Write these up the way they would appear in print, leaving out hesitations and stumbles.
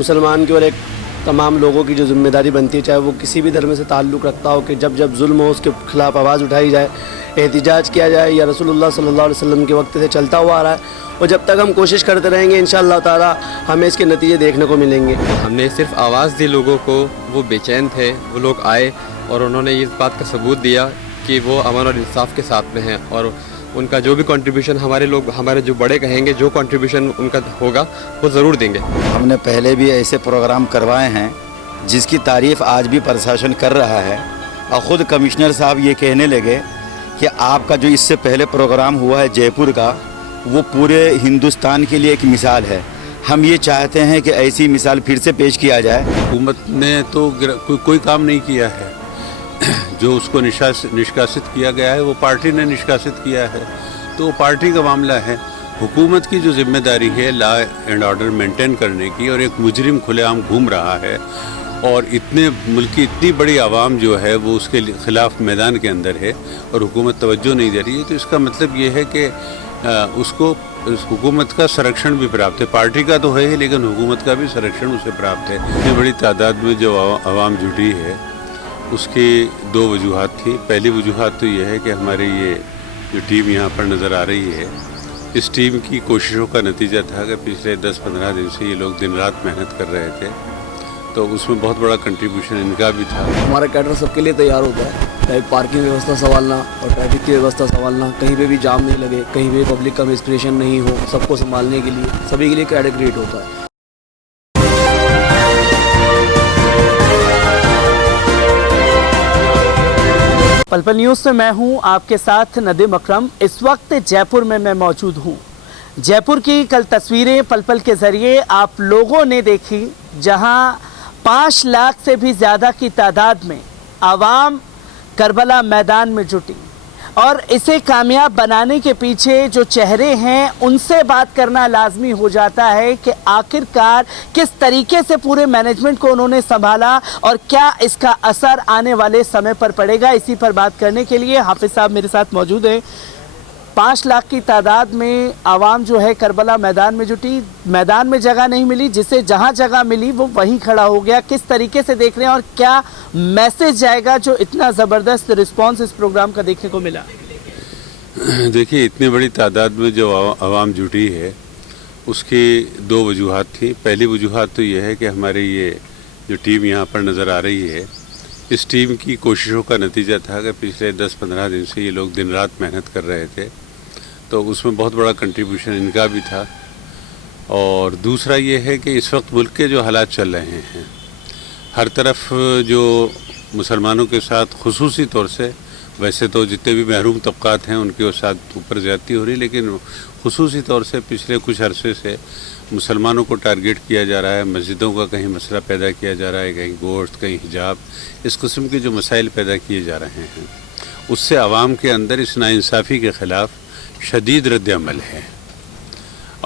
मुसलमान की और एक तमाम लोगों की जो जिम्मेदारी बनती है, चाहे वो किसी भी धर्म से ताल्लुक़ रखता हो, कि जब जब जुल्म हो उसके ख़िलाफ़ आवाज़ उठाई जाए, एहतिजाज किया जाए। या रसूलुल्लाह सल्लल्लाहु अलैहि वसल्लम के वक्त से चलता हुआ आ रहा है और जब तक हम कोशिश करते रहेंगे इंशाअल्लाह ताला हमें इसके नतीजे देखने को मिलेंगे। हमने सिर्फ आवाज़ दी लोगों को, वो बेचैन थे, वो लोग आए और उन्होंने इस बात का सबूत दिया कि वो अमन और इंसाफ के साथ में हैं और उनका जो भी कंट्रीब्यूशन हमारे जो बड़े कहेंगे, जो कंट्रीब्यूशन उनका होगा वो ज़रूर देंगे। हमने पहले भी ऐसे प्रोग्राम करवाए हैं जिसकी तारीफ़ आज भी प्रशासन कर रहा है और ख़ुद कमिश्नर साहब ये कहने लगे कि आपका जो इससे पहले प्रोग्राम हुआ है जयपुर का, वो पूरे हिंदुस्तान के लिए एक मिसाल है। हम ये चाहते हैं कि ऐसी मिसाल फिर से पेश किया जाए। हुकूमत ने तो कोई काम नहीं किया है। जो उसको निष्कासित किया गया है वो पार्टी ने निष्कासित किया है, तो वो पार्टी का मामला है। हुकूमत की जो जिम्मेदारी है लॉ एंड ऑर्डर मेंटेन करने की, और एक मुजरिम खुलेआम घूम रहा है और इतने मुल्क की इतनी बड़ी आवाम जो है वो उसके ख़िलाफ़ मैदान के अंदर है और हुकूमत तवज्जो नहीं दे रही है, तो इसका मतलब ये है कि उसको उस हुकूमत का संरक्षण भी प्राप्त है। पार्टी का तो है ही, लेकिन हुकूमत का भी संरक्षण उसे प्राप्त है। इतनी बड़ी तादाद में जो आवाम जुटी है उसकी दो वजूहात थी। पहली वजूहात तो ये है कि हमारी ये जो टीम यहाँ पर नज़र आ रही है, इस टीम की कोशिशों का नतीजा था कि पिछले 10-15 दिन से ये लोग दिन रात मेहनत कर रहे थे, तो उसमें बहुत बड़ा कंट्रीब्यूशन इनका भी था। हमारा कैडर सबके लिए तैयार होता है, चाहे पार्किंग व्यवस्था संभालना और ट्रैफिक की व्यवस्था संभालना, कहीं पे भी जाम नहीं लगे, कहीं भी पब्लिक का मिसक्रिएशन नहीं हो, सबको संभालने के लिए सभी के लिए कैडर क्रिएट होता है। पल-पल न्यूज़ से मैं हूं आपके साथ नदीम अकरम। इस वक्त जयपुर में मैं मौजूद हूं। जयपुर की कल तस्वीरें पल-पल के ज़रिए आप लोगों ने देखी, जहां 5 लाख से भी ज़्यादा की तादाद में आवाम करबला मैदान में जुटी और इसे कामयाब बनाने के पीछे जो चेहरे हैं उनसे बात करना लाजमी हो जाता है कि आखिरकार किस तरीके से पूरे मैनेजमेंट को उन्होंने संभाला और क्या इसका असर आने वाले समय पर पड़ेगा। इसी पर बात करने के लिए हाफिज साहब मेरे साथ मौजूद हैं। 5 लाख की तादाद में आवाम जो है करबला मैदान में जुटी, मैदान में जगह नहीं मिली, जिसे जहां जगह मिली वो वहीं खड़ा हो गया। किस तरीके से देख रहे हैं और क्या मैसेज जाएगा जो इतना ज़बरदस्त रिस्पांस इस प्रोग्राम का देखने को मिला? देखिए, इतनी बड़ी तादाद में जो आवाम जुटी है उसकी दो वजूहात थी। पहली वजूहात तो ये है कि हमारी ये जो टीम यहाँ पर नज़र आ रही है, इस टीम की कोशिशों का नतीजा था कि पिछले 10-15 दिन से ये लोग दिन रात मेहनत कर रहे थे, तो उसमें बहुत बड़ा कंट्रीब्यूशन इनका भी था। और दूसरा ये है कि इस वक्त मुल्क के जो हालात चल रहे हैं, हर तरफ जो मुसलमानों के साथ खुसूसी तौर से, वैसे तो जितने भी महरूम तबकात हैं उनके साथ ऊपर ज़्यादती हो रही, लेकिन खुसूसी तौर से पिछले कुछ अरसे से मुसलमानों को टारगेट किया जा रहा है। मस्जिदों का कहीं मसला पैदा किया जा रहा है, कहीं गोश्त, कहीं हिजाब, इस किस्म के जो मसाइल पैदा किए जा रहे हैं, उससे आवाम के अंदर इस नाइंसाफ़ी के ख़िलाफ़ शदीद रद्द-ए-अमल है।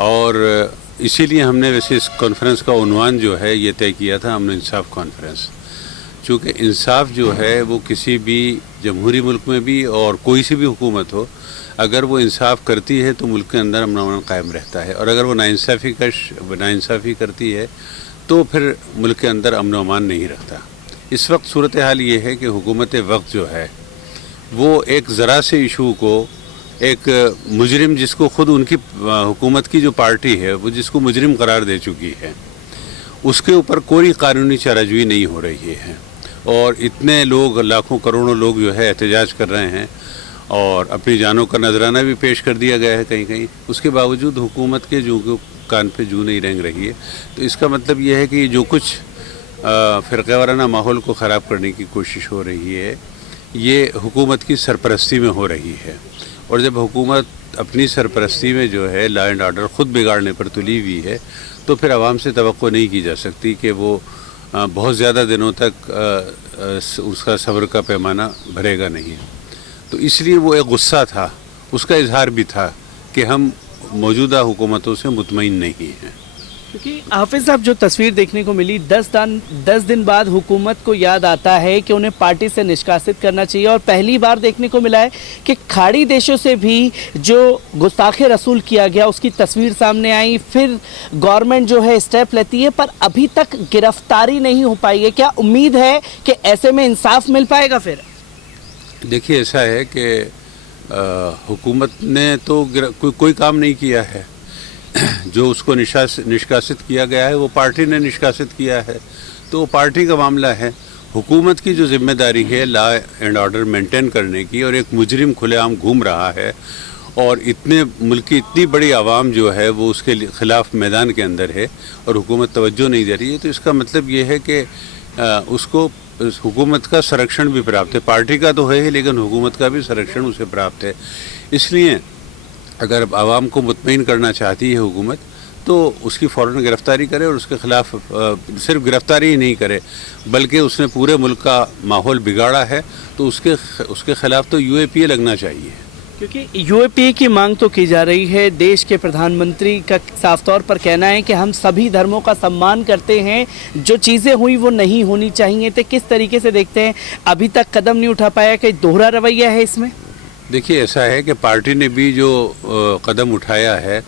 और इसीलिए हमने वैसे इस कॉन्फ्रेंस का उन्वान जो है ये तय किया था, अमन इंसाफ कॉन्फ्रेंस। चूँकि इंसाफ जो है वो किसी भी जमहूरी मुल्क में भी और कोई सी भी हुकूमत हो, अगर वो इंसाफ करती है तो मुल्क के अंदर अमन अमान कायम रहता है, और अगर वो नाइंसाफ़ी करती है तो फिर मुल्क के अंदर अमन अमान नहीं रहता। इस वक्त सूरत हाल ये है कि हुकूमत वक्त जो है वो एक ज़रा से इशू को, एक मुजरिम जिसको ख़ुद उनकी हुकूमत की जो पार्टी है वो जिसको मुजरिम करार दे चुकी है, उसके ऊपर कोई कानूनी चाराजोई नहीं हो रही है। और इतने लोग, लाखों करोड़ों लोग जो है एहतजाज कर रहे हैं और अपनी जानों का नजराना भी पेश कर दिया गया है कहीं कहीं, उसके बावजूद हुकूमत के जू को कान पे जू नहीं रेंग रही है। तो इसका मतलब यह है कि जो कुछ फ़िरक़े वाराना माहौल को ख़राब करने की कोशिश हो रही है, ये हुकूमत की सरपरस्ती में हो रही है। और जब हुकूमत अपनी सरपरस्ती में जो है लॉ एंड ऑर्डर ख़ुद बिगाड़ने पर तुली हुई है, तो फिर आवाम से तवक्को नहीं की जा सकती कि वो बहुत ज़्यादा दिनों तक उसका सब्र का पैमाना भरेगा नहीं। तो इसलिए वो एक गुस्सा था, उसका इजहार भी था कि हम मौजूदा हुकूमतों से मुतमईन नहीं हैं। क्योंकि हाफिज साहब जो तस्वीर देखने को मिली 10 दिन बाद हुकूमत को याद आता है कि उन्हें पार्टी से निष्कासित करना चाहिए और पहली बार देखने को मिला है कि खाड़ी देशों से भी जो गुस्ताखे रसूल किया गया उसकी तस्वीर सामने आई। फिर गवर्नमेंट जो है स्टेप लेती है पर अभी तक गिरफ्तारी नहीं हो पाई है। क्या उम्मीद है कि ऐसे में इंसाफ मिल पाएगा? फिर देखिए ऐसा है कि हुकूमत ने तो कोई काम नहीं किया है। जो उसको निष्कासित किया गया है वो पार्टी ने निष्कासित किया है, तो वो पार्टी का मामला है। हुकूमत की जो जिम्मेदारी है लॉ एंड ऑर्डर मेंटेन करने की, और एक मुजरिम खुलेआम घूम रहा है और इतने मुल्क की इतनी बड़ी आवाम जो है वो उसके ख़िलाफ़ मैदान के अंदर है और हुकूमत तवज्जो नहीं दे रही है, तो इसका मतलब ये है कि उसको हुकूमत का संरक्षण भी प्राप्त है। पार्टी का तो है ही, लेकिन हुकूमत का भी संरक्षण उसे प्राप्त है। इसलिए अगर आवाम को मुतमईन करना चाहती है हुकूमत तो उसकी फ़ौरन गिरफ़्तारी करे, और उसके ख़िलाफ़ सिर्फ गिरफ़्तारी ही नहीं करे बल्कि उसने पूरे मुल्क का माहौल बिगाड़ा है तो उसके ख़िलाफ़ तो UAPA लगना चाहिए। क्योंकि UAPA की मांग तो की जा रही है। देश के प्रधानमंत्री का साफ तौर पर कहना है कि हम सभी धर्मों का सम्मान करते हैं, जो चीज़ें हुई वो नहीं होनी चाहिए। तो किस तरीके से देखते हैं, अभी तक कदम नहीं उठा पाया, कि दोहरा रवैया है इसमें? देखिए ऐसा है कि पार्टी ने भी जो कदम उठाया है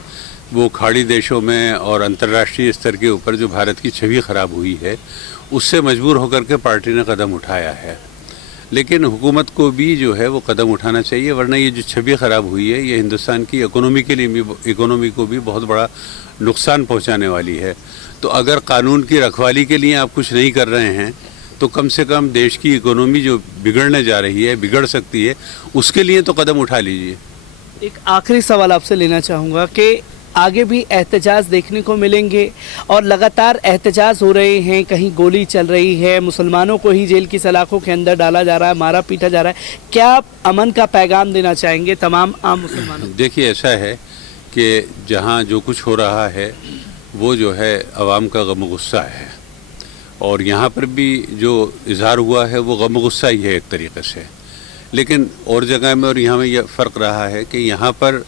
वो खाड़ी देशों में और अंतर्राष्ट्रीय स्तर के ऊपर जो भारत की छवि ख़राब हुई है उससे मजबूर होकर के पार्टी ने कदम उठाया है। लेकिन हुकूमत को भी जो है वो कदम उठाना चाहिए, वरना ये जो छवि ख़राब हुई है ये हिंदुस्तान की इकोनॉमी को भी बहुत बड़ा नुकसान पहुंचाने वाली है। तो अगर कानून की रखवाली के लिए आप कुछ नहीं कर रहे हैं तो कम से कम देश की इकोनॉमी जो बिगड़ने जा रही है, बिगड़ सकती है, उसके लिए तो कदम उठा लीजिए। एक आखिरी सवाल आपसे लेना चाहूँगा कि आगे भी एहतजाज देखने को मिलेंगे और लगातार एहतजाज हो रहे हैं, कहीं गोली चल रही है, मुसलमानों को ही जेल की सलाखों के अंदर डाला जा रहा है, मारा पीटा जा रहा है। क्या आप अमन का पैगाम देना चाहेंगे तमाम आम मुसलमानों? देखिए ऐसा है कि जहाँ जो कुछ हो रहा है वो जो है अवाम का गम गुस्सा है, और यहाँ पर भी जो इजहार हुआ है वो गम गुस्सा ही है एक तरीक़े से। लेकिन और जगह में और यहाँ में यह फ़र्क रहा है कि यहाँ पर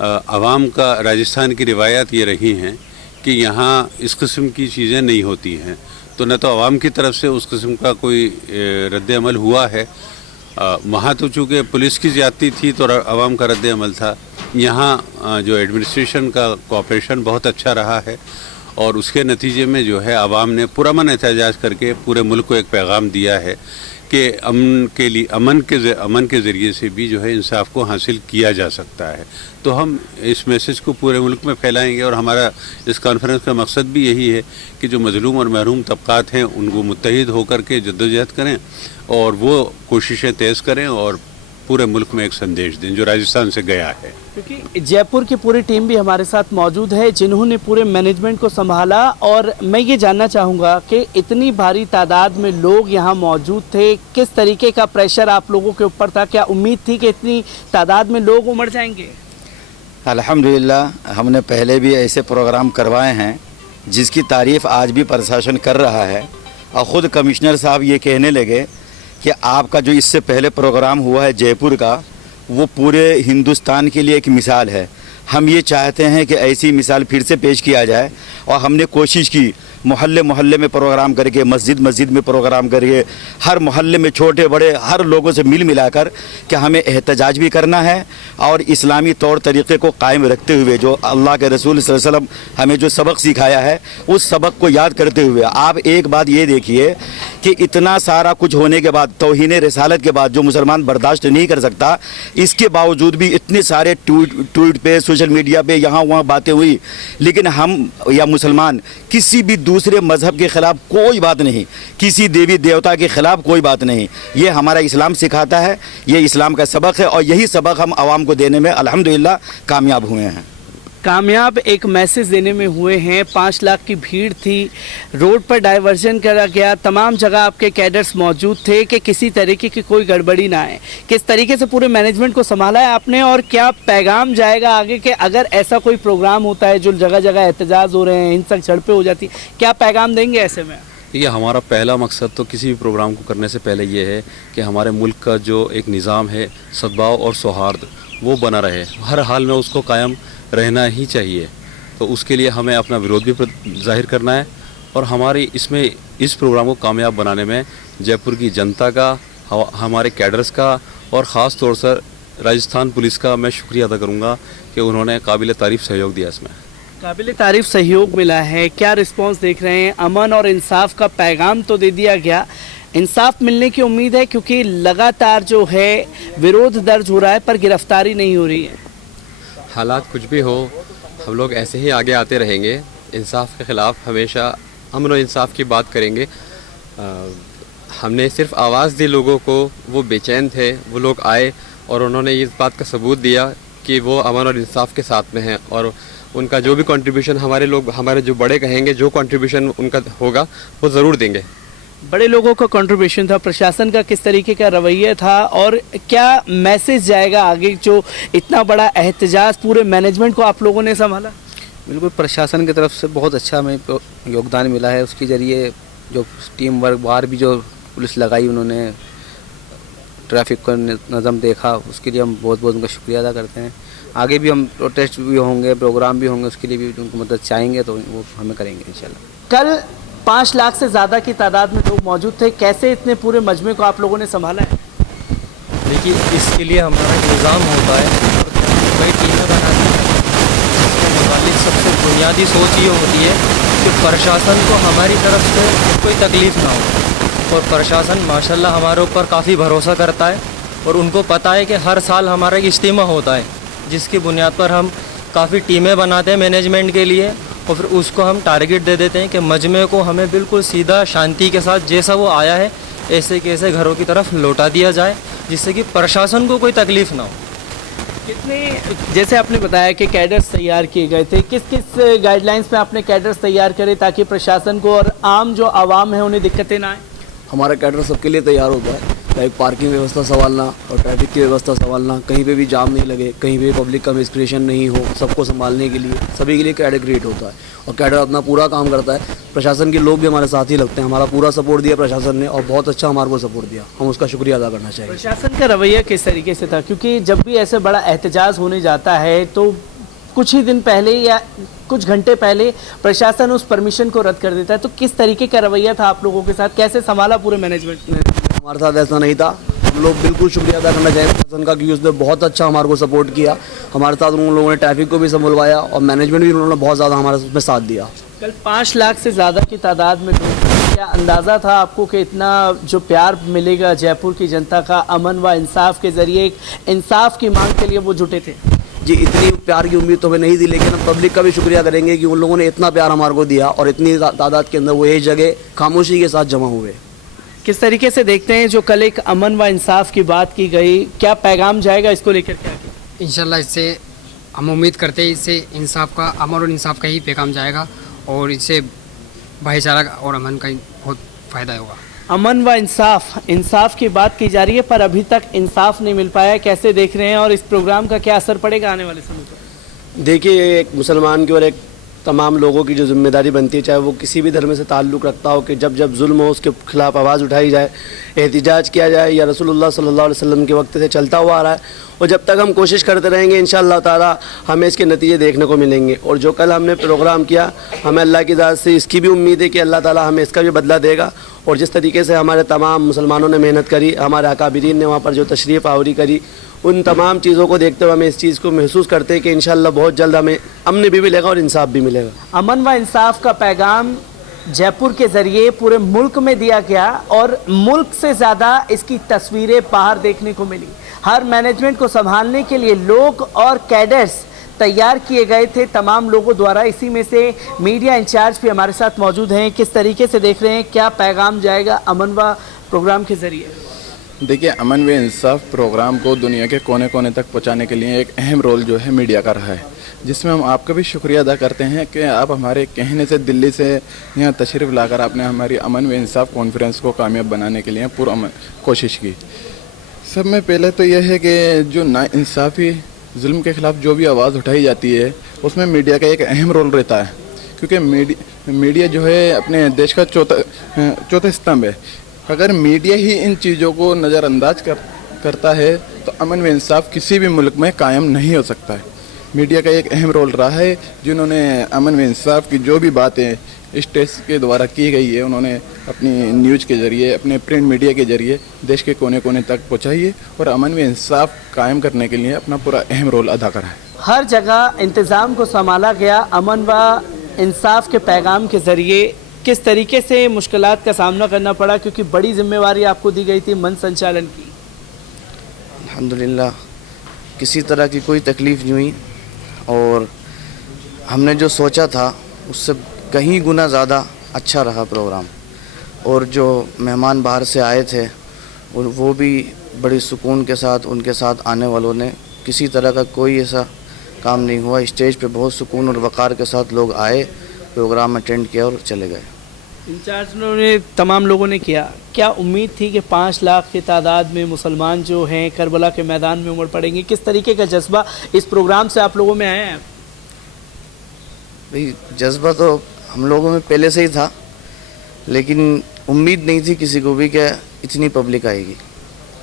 अवाम का, राजस्थान की रिवायात ये रही हैं कि यहाँ इस किस्म की चीज़ें नहीं होती हैं, तो न तो अवाम की तरफ से उस किस्म का कोई रद्द अमल हुआ है। वहाँ तो चूँकि पुलिस की ज़्यादती थी तो अवाम का रद्द अमल था। यहाँ जो एडमिनिस्ट्रेशन का कोऑपरेशन बहुत अच्छा रहा है और उसके नतीजे में जो है आवाम ने पुरअमन एहतजाज करके पूरे मुल्क को एक पैगाम दिया है कि अमन के ज़रिए से भी जो है इंसाफ को हासिल किया जा सकता है। तो हम इस मैसेज को पूरे मुल्क में फैलाएंगे और हमारा इस कॉन्फ्रेंस का मकसद भी यही है कि जो मजलूम और महरूम तबक़ात हैं उनको मुत्तहिद होकर के जद्दोजहद करें और वो कोशिशें तेज़ करें और पूरे मुल्क में एक संदेश दें जो राजस्थान से गया है। क्योंकि जयपुर की पूरी टीम भी हमारे साथ मौजूद है जिन्होंने पूरे मैनेजमेंट को संभाला, और मैं ये जानना चाहूँगा कि इतनी भारी तादाद में लोग यहाँ मौजूद थे, किस तरीके का प्रेशर आप लोगों के ऊपर था? क्या उम्मीद थी कि इतनी तादाद में लोग उमड़ जाएंगे? अल्हम्दुलिल्लाह हमने पहले भी ऐसे प्रोग्राम करवाए हैं जिसकी तारीफ़ आज भी प्रशासन कर रहा है, और ख़ुद कमिश्नर साहब ये कहने लगे कि आपका जो इससे पहले प्रोग्राम हुआ है जयपुर का वो पूरे हिंदुस्तान के लिए एक मिसाल है। हम ये चाहते हैं कि ऐसी मिसाल फिर से पेश किया जाए, और हमने कोशिश की मोहल्ले मोहल्ले में प्रोग्राम करके, मस्जिद मस्जिद में प्रोग्राम करके, हर मोहल्ले में छोटे बड़े हर लोगों से मिल मिलाकर कि हमें एहतजाज भी करना है और इस्लामी तौर तरीक़े को कायम रखते हुए जो अल्लाह के रसूल सल्लल्लाहु अलैहि वसल्लम हमें जो सबक सिखाया है उस सबक को याद करते हुए। आप एक बात ये देखिए कि इतना सारा कुछ होने के बाद, तौहीन रिसालत के बाद जो मुसलमान बर्दाश्त नहीं कर सकता, इसके बावजूद भी इतने सारे ट्वीट पे, सोशल मीडिया पे, यहाँ वहाँ बातें हुई, लेकिन हम या मुसलमान किसी भी दूसरे मज़हब के ख़िलाफ़ कोई बात नहीं, किसी देवी देवता के ख़िलाफ़ कोई बात नहीं। ये हमारा इस्लाम सिखाता है, ये इस्लाम का सबक है, और यही सबक हम आवाम को देने में अल्हम्दुलिल्लाह कामयाब हुए हैं। कामयाब एक मैसेज देने में हुए हैं। 5 लाख की भीड़ थी, रोड पर डाइवर्जन करा गया, तमाम जगह आपके कैडर्स मौजूद थे कि किसी तरीके की कोई गड़बड़ी ना आए। किस तरीके से पूरे मैनेजमेंट को संभाला है आपने, और क्या पैगाम जाएगा आगे कि अगर ऐसा कोई प्रोग्राम होता है जो जगह जगह एहतजाज हो रहे हैं, हिंसक झड़पें हो जाती, क्या पैगाम देंगे ऐसे में? ये हमारा पहला मकसद तो किसी भी प्रोग्राम को करने से पहले ये है कि हमारे मुल्क का जो एक निज़ाम है, सद्भाव और सौहार्द, वो बना रहे, हर हाल में उसको कायम रहना ही चाहिए। तो उसके लिए हमें अपना विरोध भी जाहिर करना है और हमारी इसमें इस प्रोग्राम को कामयाब बनाने में जयपुर की जनता का, हमारे कैडर्स का और ख़ास तौर से राजस्थान पुलिस का मैं शुक्रिया अदा करूंगा कि उन्होंने काबिल तारीफ़ सहयोग दिया इसमें। काबिल तारीफ सहयोग मिला है, क्या रिस्पांस देख रहे हैं? अमन और इंसाफ का पैगाम तो दे दिया गया, इंसाफ मिलने की उम्मीद है क्योंकि लगातार जो है विरोध दर्ज हो रहा है पर गिरफ्तारी नहीं हो रही है। हालात कुछ भी हो, हम लोग ऐसे ही आगे आते रहेंगे, इंसाफ के ख़िलाफ़ हमेशा अमन और इंसाफ की बात करेंगे। हमने सिर्फ आवाज़ दी लोगों को, वो बेचैन थे, वो लोग आए और उन्होंने इस बात का सबूत दिया कि वो अमन और इंसाफ के साथ में हैं और उनका जो भी कंट्रीब्यूशन हमारे जो बड़े कहेंगे, जो कंट्रीब्यूशन उनका होगा वो ज़रूर देंगे। बड़े लोगों का कंट्रीब्यूशन था, प्रशासन का किस तरीके का रवैया था और क्या मैसेज जाएगा आगे? जो इतना बड़ा एहतजाज पूरे मैनेजमेंट को आप लोगों ने संभाला। बिल्कुल, प्रशासन की तरफ से बहुत अच्छा हमें योगदान मिला है। उसके ज़रिए जो टीम वर्क बाहर भी जो पुलिस लगाई, उन्होंने ट्रैफिक का नज़म देखा, उसके लिए हम बहुत बहुत उनका शुक्रिया अदा करते हैं। आगे भी हम प्रोटेस्ट भी होंगे, प्रोग्राम भी होंगे, उसके लिए भी उनको मदद चाहेंगे तो वो हमें करेंगे इंशाल्लाह। कल 5 लाख से ज़्यादा की तादाद में लोग मौजूद थे, कैसे इतने पूरे मजमे को आप लोगों ने संभाला है? देखिए, इसके लिए हमारा इंतज़ाम होता है और कई टीमें बनाती हैं। इसके मुताबिक सबसे बुनियादी सोच ये होती है कि प्रशासन को हमारी तरफ से कोई तकलीफ़ ना हो और प्रशासन माशाल्लाह हमारे ऊपर काफ़ी भरोसा करता है और उनको पता है कि हर साल हमारा एक इज्तिमा होता है जिसकी बुनियाद पर हम काफ़ी टीमें बनाते हैं मैनेजमेंट के लिए और फिर उसको हम टारगेट दे देते हैं कि मजमे को हमें बिल्कुल सीधा शांति के साथ जैसा वो आया है ऐसे के ऐसे घरों की तरफ लौटा दिया जाए जिससे कि प्रशासन को कोई तकलीफ़ ना हो। कितने, जैसे आपने बताया कि कैडर्स तैयार किए गए थे, किस किस गाइडलाइंस में आपने कैडर्स तैयार करे ताकि प्रशासन को और आम जो आवाम है उन्हें दिक्कतें ना आए? हमारा कैडर सबके लिए तैयार होता है, लाइक पार्किंग व्यवस्था संभालना और ट्रैफिक की व्यवस्था संभालना, कहीं पे भी जाम नहीं लगे, कहीं पे पब्लिक का मिसक्रिएशन नहीं हो, सबको संभालने के लिए सभी के लिए कैडर क्रिएट होता है और कैडर अपना पूरा काम करता है। प्रशासन के लोग भी हमारे साथ ही लगते हैं, हमारा पूरा सपोर्ट दिया प्रशासन ने और बहुत अच्छा हमारे को सपोर्ट दिया, हम उसका शुक्रिया अदा करना चाहिए। प्रशासन का रवैया किस तरीके से था? क्योंकि जब भी ऐसे बड़ा एहतजाज होने जाता है तो कुछ ही दिन पहले या कुछ घंटे पहले प्रशासन उस परमिशन को रद्द कर देता है, तो किस तरीके का रवैया था आप लोगों के साथ, कैसे संभाला पूरे मैनेजमेंट ने? हमारे साथ ऐसा नहीं था, हम लोग बिल्कुल शुक्रिया अदा करना चाहिए प्रशासन का क्योंकि उसने बहुत अच्छा हमारे को सपोर्ट किया। हमारे साथ उन लोगों ने ट्रैफिक को भी संभलवाया और मैनेजमेंट भी उन्होंने बहुत ज़्यादा हमारे उसमें साथ दिया। कल 5 लाख से ज़्यादा की तादाद में लोग, क्या अंदाज़ा था आपको कि इतना जो प्यार मिलेगा जयपुर की जनता का अमन व इंसाफ के ज़रिए, एक इंसाफ की मांग के लिए वो जुटे थे? जी, इतनी प्यार की उम्मीद तो हमें नहीं थी, लेकिन हम पब्लिक का भी शुक्रिया करेंगे कि उन लोगों ने इतना प्यार हमारे को दिया और इतनी तादाद के अंदर वो एक जगह खामोशी के साथ जमा हुए। किस तरीके से देखते हैं जो कल एक अमन व इंसाफ की बात की गई, क्या पैगाम जाएगा इसको लेकर? क्या इंशाल्लाह इससे हम उम्मीद करते हैं इससे इंसाफ का, अमन और इंसाफ का ही पैगाम जाएगा और इससे भाईचारा और अमन का बहुत फ़ायदा होगा। अमन व इंसाफ की बात की जा रही है पर अभी तक इंसाफ नहीं मिल पाया, कैसे देख रहे हैं और इस प्रोग्राम का क्या असर पड़ेगा आने वाले समय पर? देखिए, एक मुसलमान की और एक तमाम लोगों की जो जिम्मेदारी बनती है, चाहे वो किसी भी धर्म से ताल्लुक़ रखता हो, कि जब जब जुल्म हो उसके ख़िलाफ़ आवाज़ उठाई जाए, एहतिजाज किया जाए, या रसूलुल्लाह सल्लल्लाहु अलैहि वसल्लम के वक्त से चलता हुआ आ रहा है और जब तक हम कोशिश करते रहेंगे इंशाअल्लाह ताला हमें इसके नतीजे देखने को मिलेंगे। और जो कल हमने प्रोग्राम किया, हमें अल्लाह की ज़ात से इसकी भी उम्मीद है कि अल्लाह ताला हमें इसका भी बदला देगा और जिस तरीके से हमारे तमाम मुसलमानों ने मेहनत करी, हमारे अकाबिरीन ने वहाँ पर जो तशरीफ़ आवरी करी, उन तमाम चीज़ों को देखते हुए हमें इस चीज़ को महसूस करते हैं कि इंशाअल्लाह बहुत जल्द हमें अमन भी मिलेगा और इंसाफ भी मिलेगा। अमन व इंसाफ का पैगाम जयपुर के ज़रिए पूरे मुल्क में दिया गया और मुल्क से ज़्यादा इसकी तस्वीरें बाहर देखने को मिली। हर मैनेजमेंट को संभालने के लिए लोग और कैडर्स तैयार किए गए थे तमाम लोगों द्वारा। इसी में से मीडिया इंचार्ज भी हमारे साथ मौजूद हैं। किस तरीके से देख रहे हैं, क्या पैगाम जाएगा अमन व प्रोग्राम के ज़रिए? देखिए, अमन व इंसाफ प्रोग्राम को दुनिया के कोने कोने तक पहुंचाने के लिए एक अहम रोल जो है मीडिया का रहा है, जिसमें हम आपका भी शुक्रिया अदा करते हैं कि आप हमारे कहने से दिल्ली से यहाँ तशरीफ़ लाकर आपने हमारी अमन व इंसाफ कॉन्फ्रेंस को कामयाब बनाने के लिए पूरा कोशिश की। सब में पहले तो यह है कि जो नाइंसाफ़ी जुल्म के ख़िलाफ़ जो भी आवाज़ उठाई जाती है उसमें मीडिया का एक अहम रोल रहता है, क्योंकि मीडिया जो है अपने देश का चौथा स्तंभ है। अगर मीडिया ही इन चीज़ों को नज़रअंदाज करता है तो अमन व इंसाफ किसी भी मुल्क में कायम नहीं हो सकता है। मीडिया का एक अहम रोल रहा है, जिन्होंने अमन व इंसाफ की जो भी बातें स्टेज के द्वारा की गई है, उन्होंने अपनी न्यूज़ के ज़रिए, अपने प्रिंट मीडिया के ज़रिए देश के कोने कोने तक पहुँचाई है और अमन व इंसाफ कायम करने के लिए अपना पूरा अहम रोल अदा करा है। हर जगह इंतज़ाम को संभाला गया। अमन व इंसाफ के पैगाम के ज़रिए किस तरीके से मुश्किलात का सामना करना पड़ा, क्योंकि बड़ी जिम्मेवारी आपको दी गई थी मंच संचालन की? अल्हम्दुलिल्लाह किसी तरह की कोई तकलीफ़ नहीं हुई और हमने जो सोचा था उससे कहीं गुना ज़्यादा अच्छा रहा प्रोग्राम। और जो मेहमान बाहर से आए थे वो भी बड़ी सुकून के साथ, उनके साथ आने वालों ने किसी तरह का कोई ऐसा काम नहीं हुआ। स्टेज पे बहुत सुकून और वक़ार के साथ लोग आए, प्रोग्राम अटेंड किया और चले गए। इंचार्ज ने तमाम लोगों ने किया। क्या उम्मीद थी कि 5 लाख की तादाद में मुसलमान जो हैं करबला के मैदान में उमड़ पड़ेंगे? किस तरीके का जज्बा इस प्रोग्राम से आप लोगों में आया है? भाई जज्बा तो हम लोगों में पहले से ही था, लेकिन उम्मीद नहीं थी किसी को भी कि इतनी पब्लिक आएगी।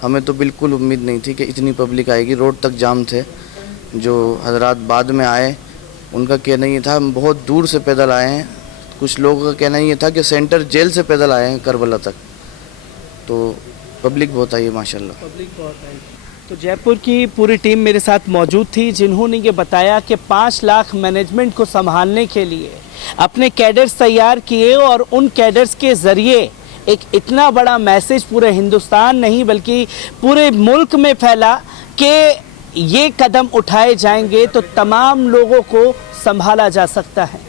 हमें तो बिल्कुल उम्मीद नहीं थी कि इतनी पब्लिक आएगी। रोड तक जाम थे। जो हजरात बाद में आए उनका कहना ये था हम बहुत दूर से पैदल आए हैं। कुछ लोगों का कहना ये था कि सेंटर जेल से पैदल आए हैं करबला तक। तो पब्लिक बहुत आई है माशाल्लाह। पब्लिक बहुत आई। तो जयपुर की पूरी टीम मेरे साथ मौजूद थी, जिन्होंने ये बताया कि 5 लाख मैनेजमेंट को संभालने के लिए अपने कैडर्स तैयार किए और उन कैडर्स के ज़रिए एक इतना बड़ा मैसेज पूरे हिंदुस्तान नहीं बल्कि पूरे मुल्क में फैला कि ये कदम उठाए जाएंगे तो तमाम लोगों को संभाला जा सकता है।